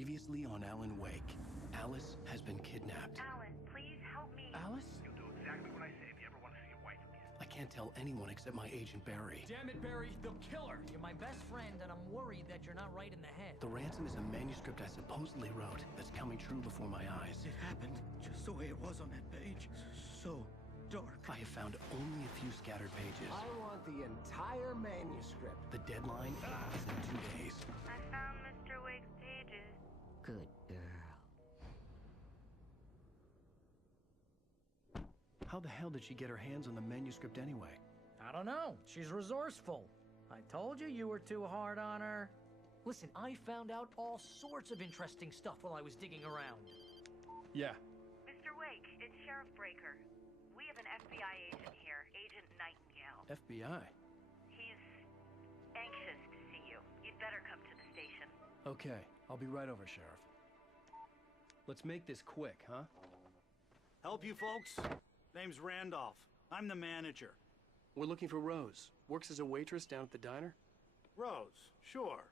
Previously on Alan Wake, Alice has been kidnapped. Alan, please help me. Alice? You'll do exactly what I say if you ever want to see your wife again. I can't tell anyone except my agent Barry. Damn it, Barry, they'll kill her! You're my best friend, and I'm worried that you're not right in the head. The ransom is a manuscript I supposedly wrote that's coming true before my eyes. It happened just the way it was on that page. So dark. I have found only a few scattered pages. I want the entire manuscript. The deadline is in 2 days. I found Mr. Wake's pages. Good girl. How the hell did she get her hands on the manuscript anyway? I don't know. She's resourceful. I told you you were too hard on her. Listen, I found out all sorts of interesting stuff while I was digging around. Yeah. Mr. Wake, it's Sheriff Breaker. We have an FBI agent here, Agent Nightingale. FBI? He's anxious to see you. You'd better come to the station. Okay, I'll be right over, Sheriff. Let's make this quick, huh? Help you folks? Name's Randolph. I'm the manager. We're looking for Rose. Works as a waitress down at the diner. Rose, sure.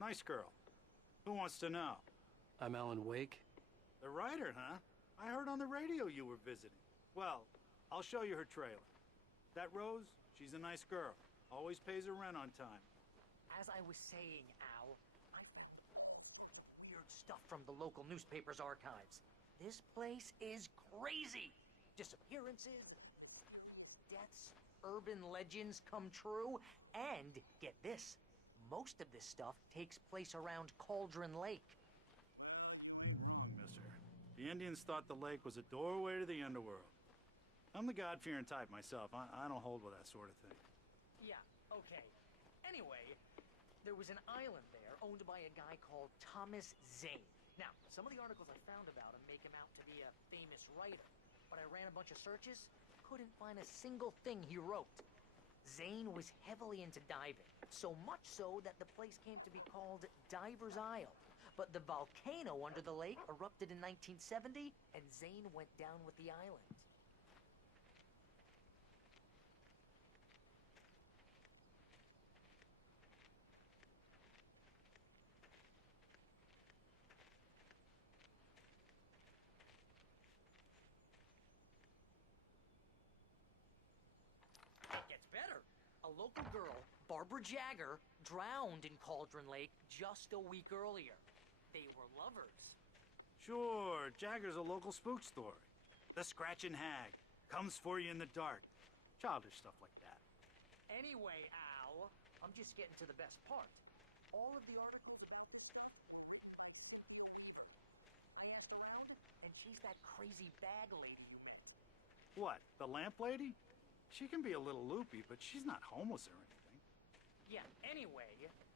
Nice girl. Who wants to know? I'm Alan Wake. The writer, huh? I heard on the radio you were visiting. Well, I'll show you her trailer. That Rose, she's a nice girl. Always pays her rent on time. As I was saying, Al, I found weird stuff from the local newspaper's archives. This place is crazy. Disappearances, mysterious deaths, urban legends come true, and get this, most of this stuff takes place around Cauldron Lake. Mister, the Indians thought the lake was a doorway to the underworld. I'm the God-fearing type myself. I don't hold with that sort of thing. Yeah, okay. Anyway, there was an island there owned by a guy called Thomas Zane. Now, some of the articles I found about him make him out to be a famous writer, but I ran a bunch of searches, couldn't find a single thing he wrote. Zane was heavily into diving, so much so that the place came to be called Diver's Isle. But the volcano under the lake erupted in 1970, and Zane went down with the island. Gets better. A local girl, Barbara Jagger, drowned in Cauldron Lake just a week earlier. They were lovers. Sure, Jagger's a local spook story. The Scratching Hag comes for you in the dark. Childish stuff like that. Anyway, Al, I'm just getting to the best part. All of the articles about this... I asked around, and she's that crazy bag lady you met. What, the lamp lady? She can be a little loopy, but she's not homeless or anything. Yeah, anyway,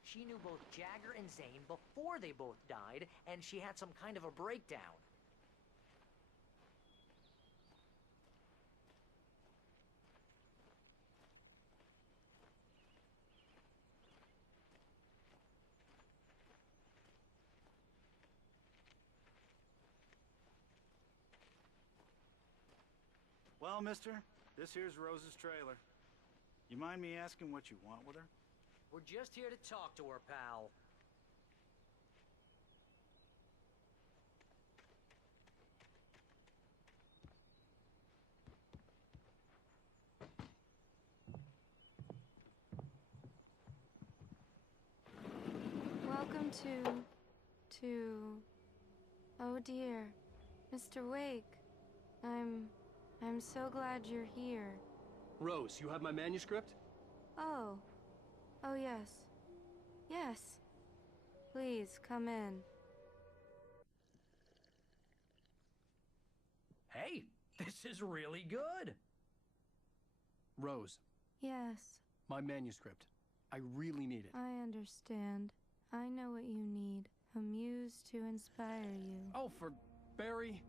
she knew both Jagger and Zane before they both died, and she had some kind of a breakdown. Well, mister, this here's Rose's trailer. You mind me asking what you want with her? We're just here to talk to her, pal. Welcome to... Oh dear, Mr. Wake. I'm so glad you're here. Rose, you have my manuscript? Oh. Oh, yes. Yes. Please, come in. Hey, this is really good. Rose, Yes, my manuscript. I really need it. I understand. I know what you need. A muse to inspire you. Oh, for Barry.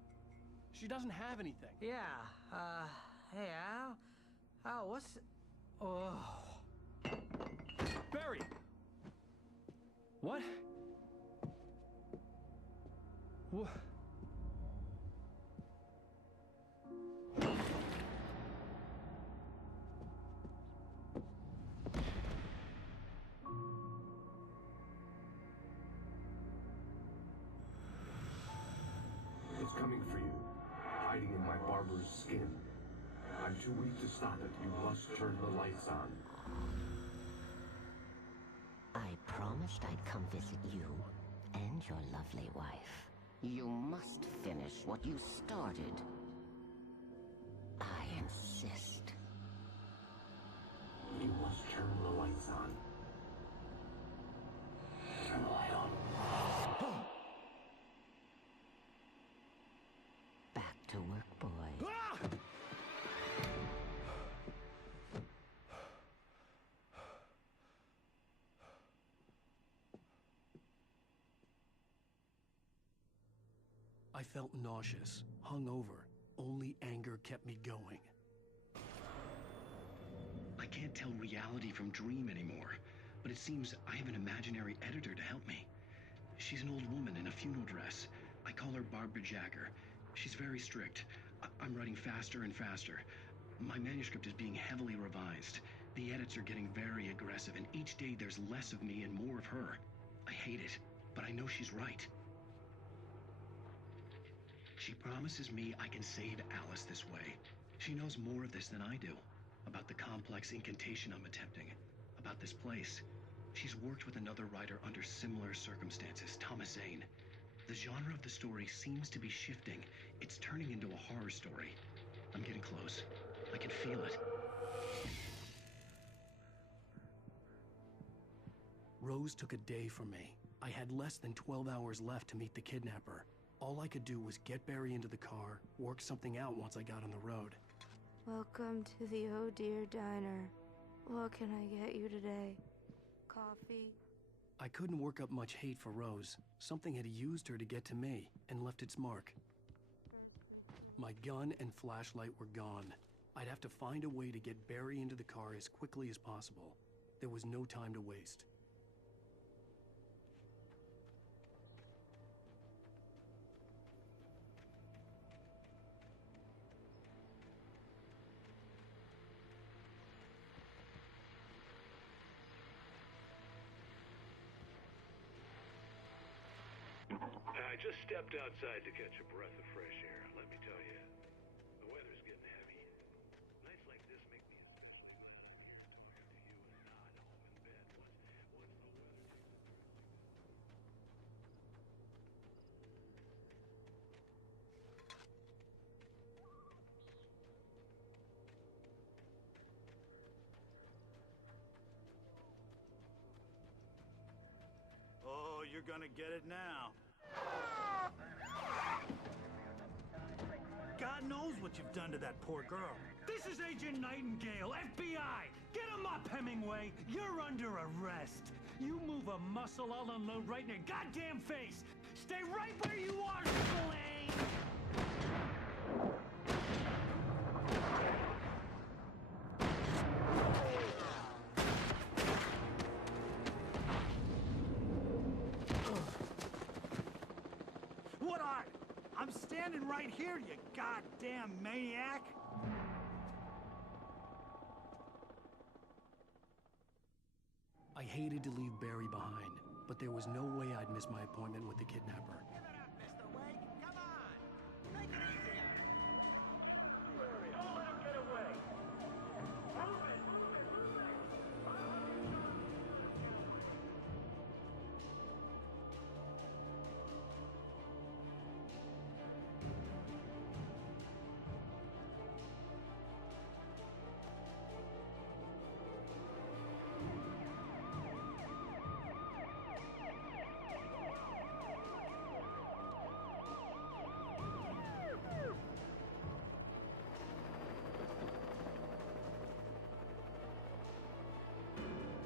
She doesn't have anything. Yeah, hey, Al? Al, what's... Oh... Barry! What? What? coming for you, hiding in my barber's skin. I'm too weak to stop it. You must turn the lights on. I promised I'd come visit you and your lovely wife. You must finish what you started. I insist. You must turn the lights on. Turn the light on. Back to work, boy. I felt nauseous, hungover. Only anger kept me going. I can't tell reality from dream anymore, but it seems I have an imaginary editor to help me. She's an old woman in a funeral dress. I call her Barbara Jagger. She's very strict. I'm writing faster and faster. My manuscript is being heavily revised. The edits are getting very aggressive, and each day there's less of me and more of her. I hate it, but I know she's right. She promises me I can save Alice this way. She knows more of this than I do. About the complex incantation I'm attempting. About this place. She's worked with another writer under similar circumstances, Thomas Zane. The genre of the story seems to be shifting. It's turning into a horror story. I'm getting close. I can feel it. Rose took a day from me. I had less than 12 hours left to meet the kidnapper. All I could do was get Barry into the car, work something out once I got on the road. Welcome to the Oh Dear Diner. What can I get you today? Coffee? I couldn't work up much hate for Rose. Something had used her to get to me and left its mark. My gun and flashlight were gone. I'd have to find a way to get Barry into the car as quickly as possible. There was no time to waste. I just stepped outside to catch a breath of fresh air. Let me tell you, the weather's getting heavy. Nights like this make me as glad I hear the fire to you and not home in bed. Once the weather takes Oh, you're gonna get it now. God knows what you've done to that poor girl. This is Agent Nightingale, FBI! Get him up, Hemingway! You're under arrest! You move a muscle, I'll unload right in your goddamn face! Stay right where you are, Spillane! What are? I'm standing right here, you goddamn maniac! I hated to leave Barry behind, but there was no way I'd miss my appointment with the kidnapper.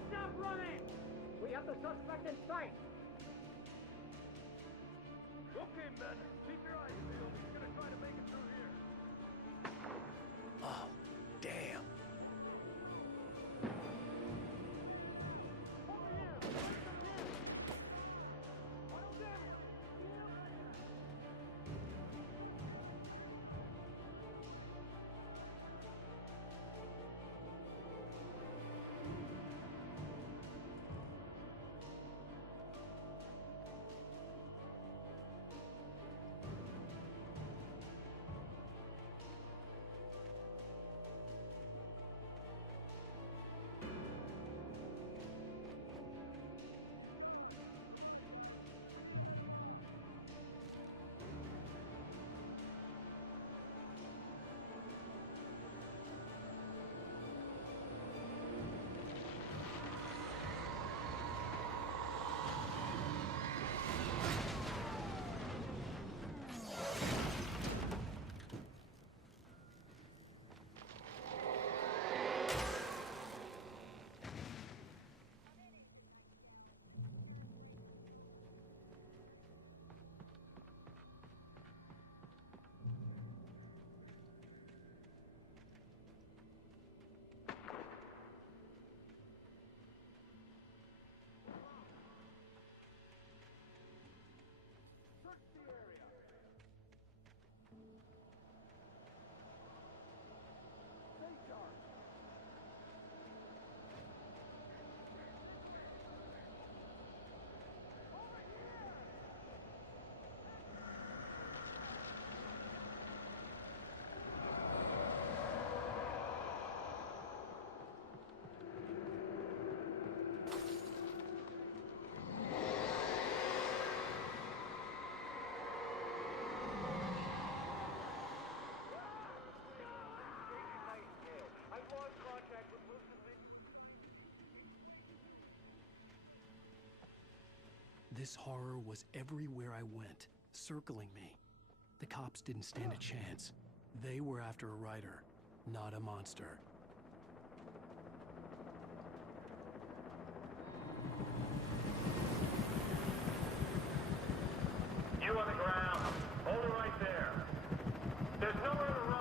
Stop running! We have the suspect in sight! Okay, men, keep your eyes peeled. He's gonna try to make it through here. Oh, damn. This horror was everywhere I went, circling me. The cops didn't stand a chance. They were after a writer, not a monster. You on the ground. Hold it right there. There's nowhere to run.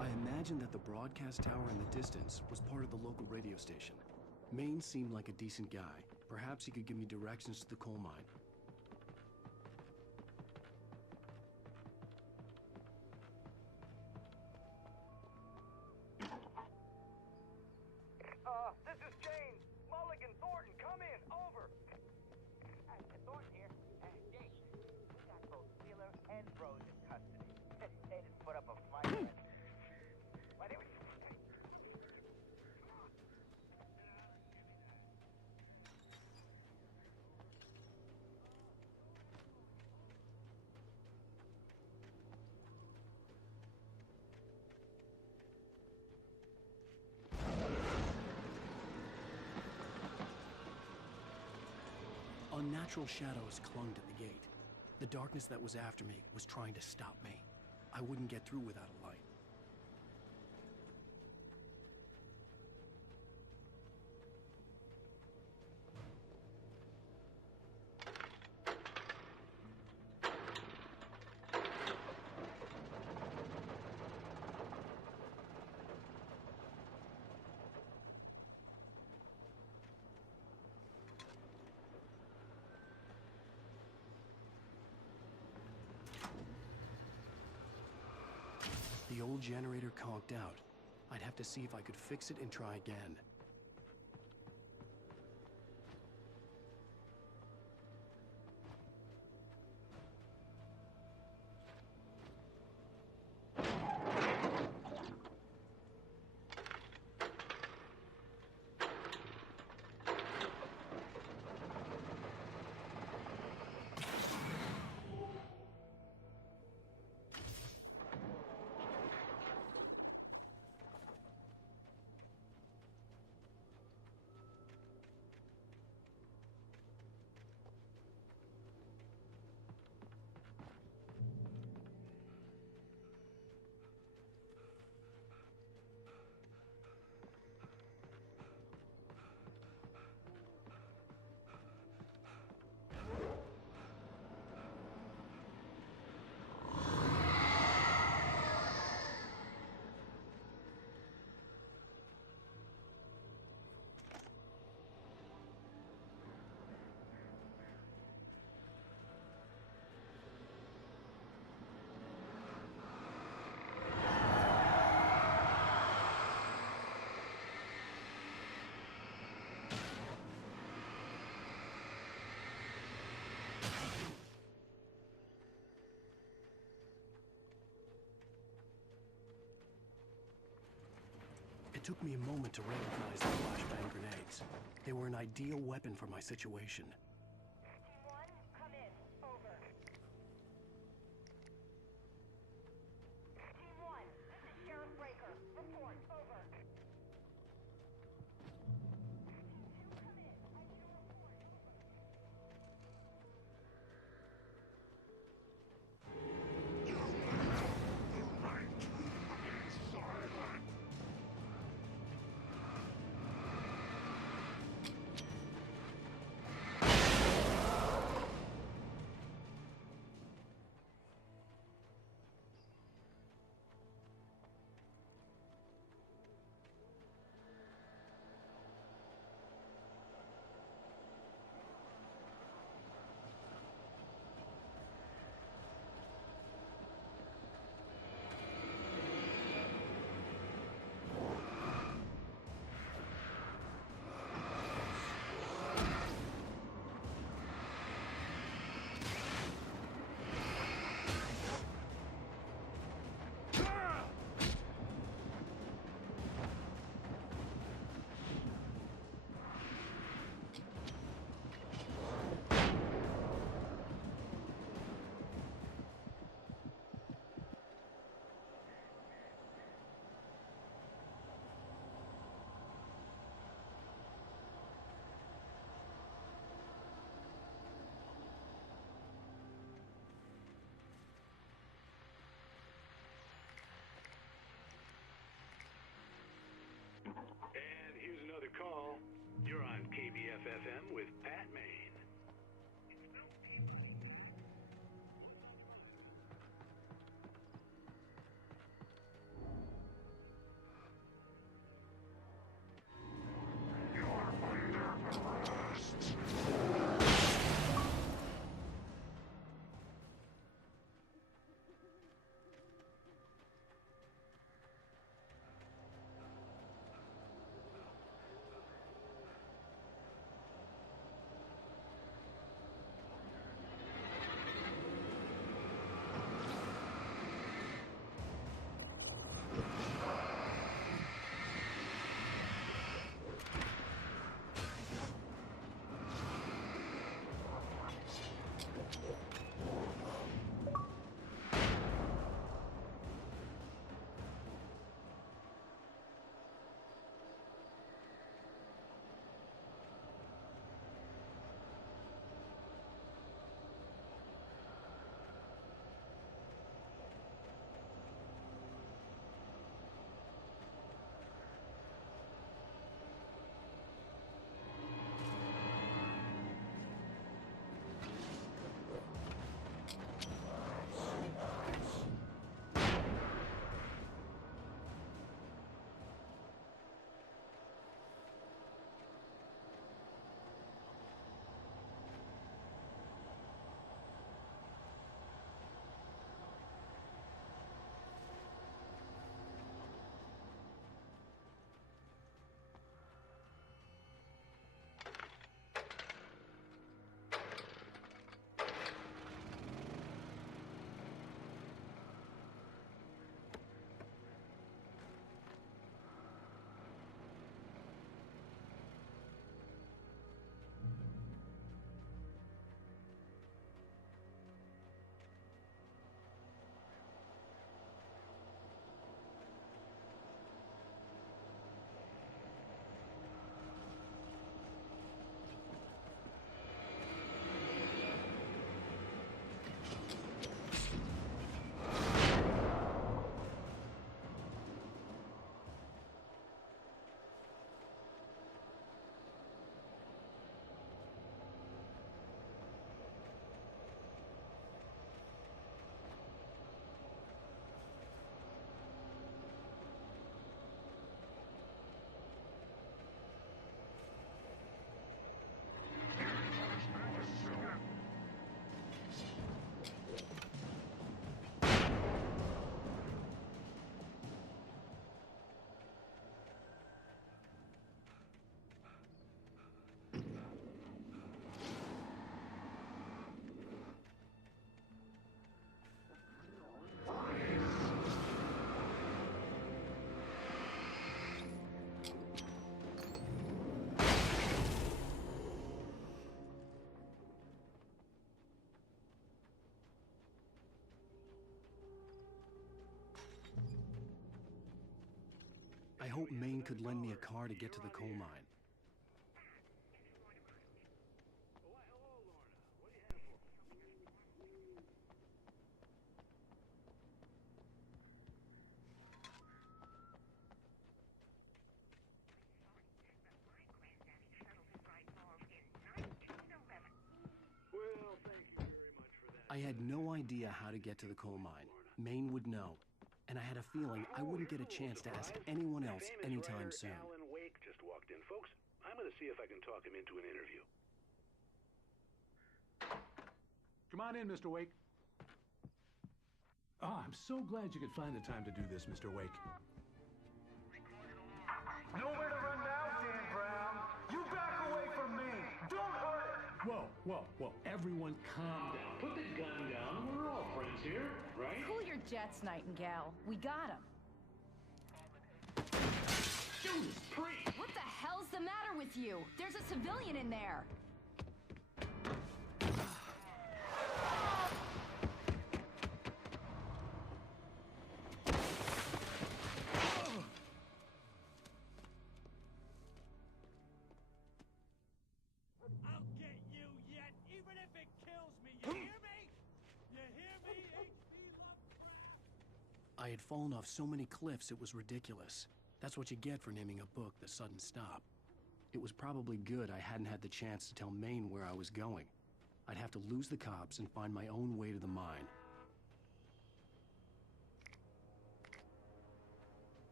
I imagined that the broadcast tower in the distance was part of the local radio station. Maine seemed like a decent guy. Perhaps he could give me directions to the coal mine. This is Jane. Mulligan, Thornton, come in. Over. Thornton here. Jane, we got both Wheeler and Rose in custody. They just put up a fight. Why, they were... Unnatural shadows clung to the gate. The darkness that was after me was trying to stop me. I wouldn't get through without a light. The old generator conked out. I'd have to see if I could fix it and try again. It took me a moment to recognize the flashbang grenades. They were an ideal weapon for my situation. Team 1, come in. Over. Team 1, this is Sheriff Breaker. Report. Over. You I hope Maine could lend me a car to get to the coal mine. I had no idea how to get to the coal mine. Maine would know. And I had a feeling I wouldn't get a chance to ask anyone else anytime soon. Alan Wake just walked in, folks. I'm gonna see if I can talk him into an interview. Come on in, Mr. Wake. Oh, I'm so glad you could find the time to do this, Mr. Wake. Nowhere to run now, Dan Brown. You back away from me. Don't hurt it. Whoa. Everyone calm down. Put the gun down. We're all friends here, right? Cool your jets, Nightingale. We got him. Judas Priest! What the hell's the matter with you? There's a civilian in there. I'll get you yet, even if it kills me. You hear me? You hear me, H.P. Lovecraft? I had fallen off so many cliffs it was ridiculous. That's what you get for naming a book The Sudden Stop. It was probably good I hadn't had the chance to tell Maine where I was going. I'd have to lose the cops and find my own way to the mine.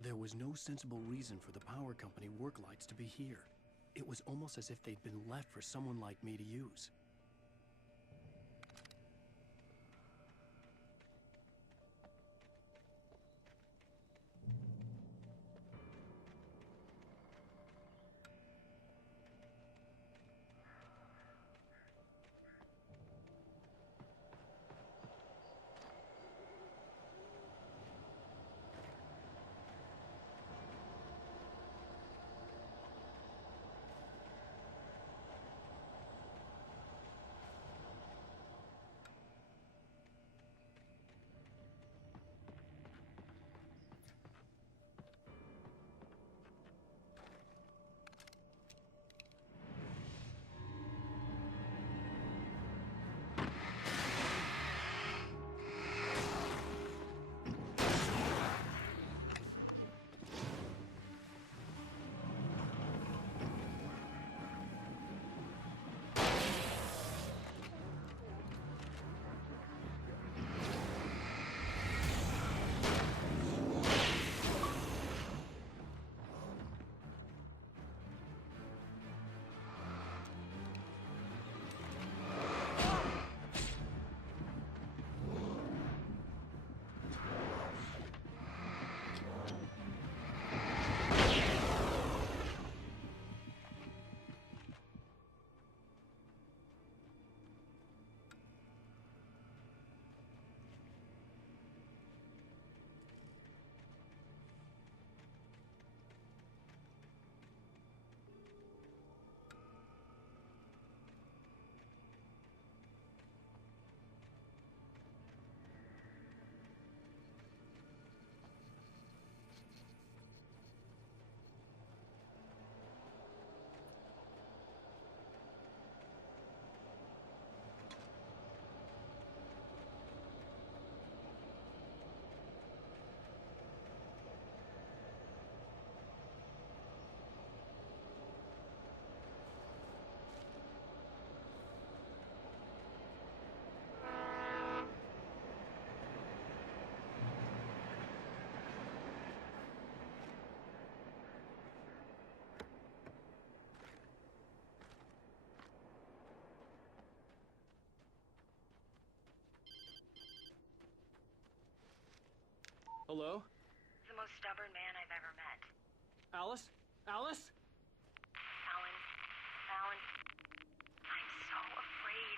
There was no sensible reason for the power company work lights to be here. It was almost as if they'd been left for someone like me to use. Hello? The most stubborn man I've ever met. Alice? Alice? Alan, I'm so afraid.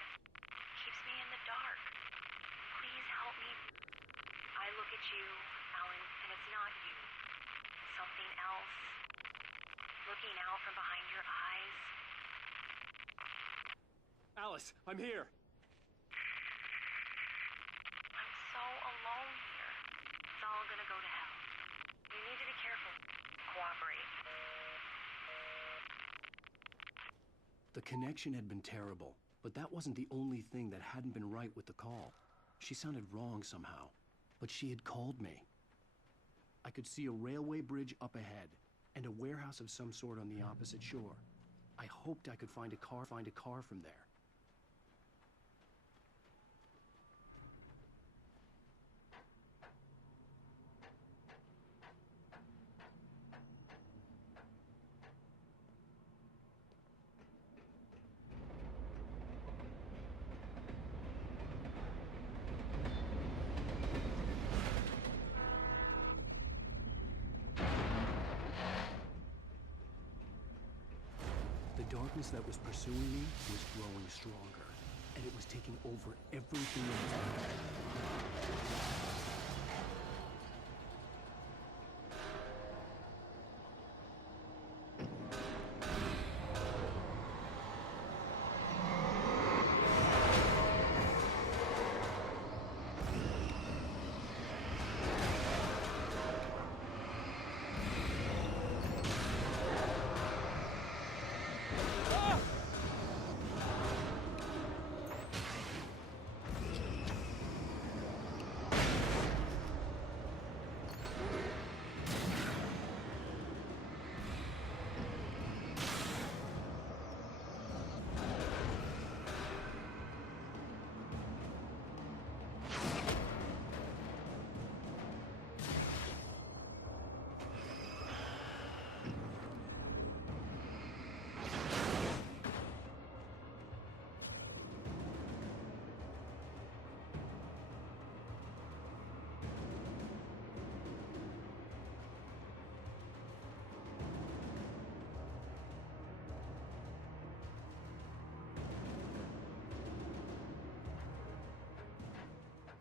Keeps me in the dark. Please help me. I look at you, Alan, and it's not you. Something else. Looking out from behind your eyes. Alice, I'm here. I'm so alone here. It's all gonna go to hell. You need to be careful. Cooperate. The connection had been terrible, but that wasn't the only thing that hadn't been right with the call. She sounded wrong somehow, but she had called me. I could see a railway bridge up ahead, and a warehouse of some sort on the opposite shore. I hoped I could find a car from there. The darkness that was pursuing me was growing stronger, and it was taking over everything in its path.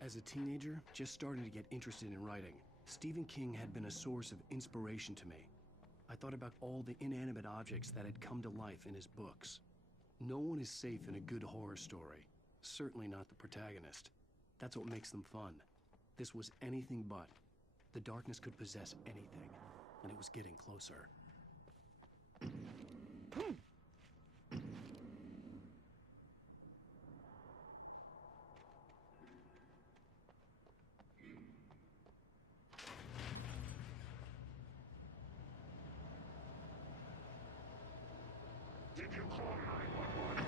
As a teenager, just starting to get interested in writing, Stephen King had been a source of inspiration to me. I thought about all the inanimate objects that had come to life in his books. No one is safe in a good horror story. Certainly not the protagonist. That's what makes them fun. This was anything but. The darkness could possess anything, and it was getting closer. Did you call 911?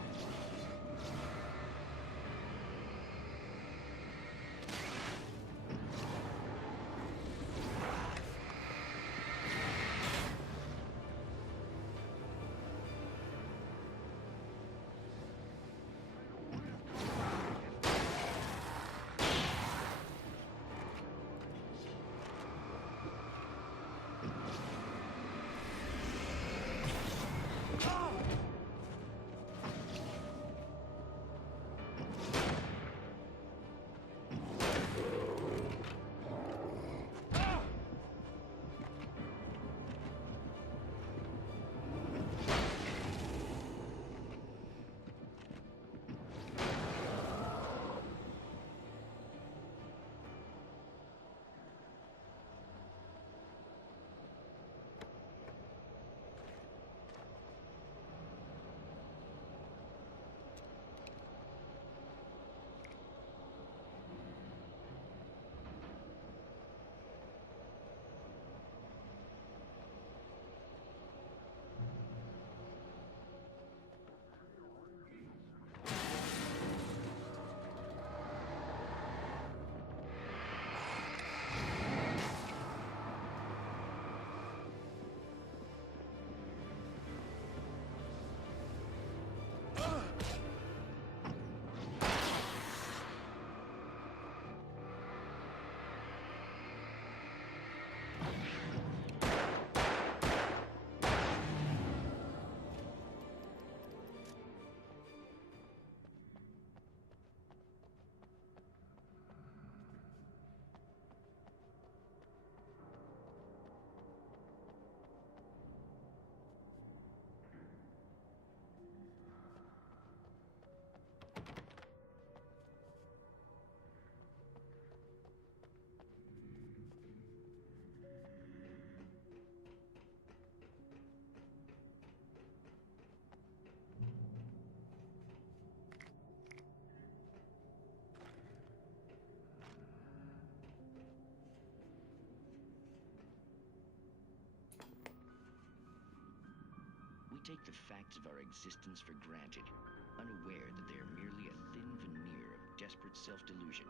take the facts of our existence for granted, unaware that they are merely a thin veneer of desperate self-delusion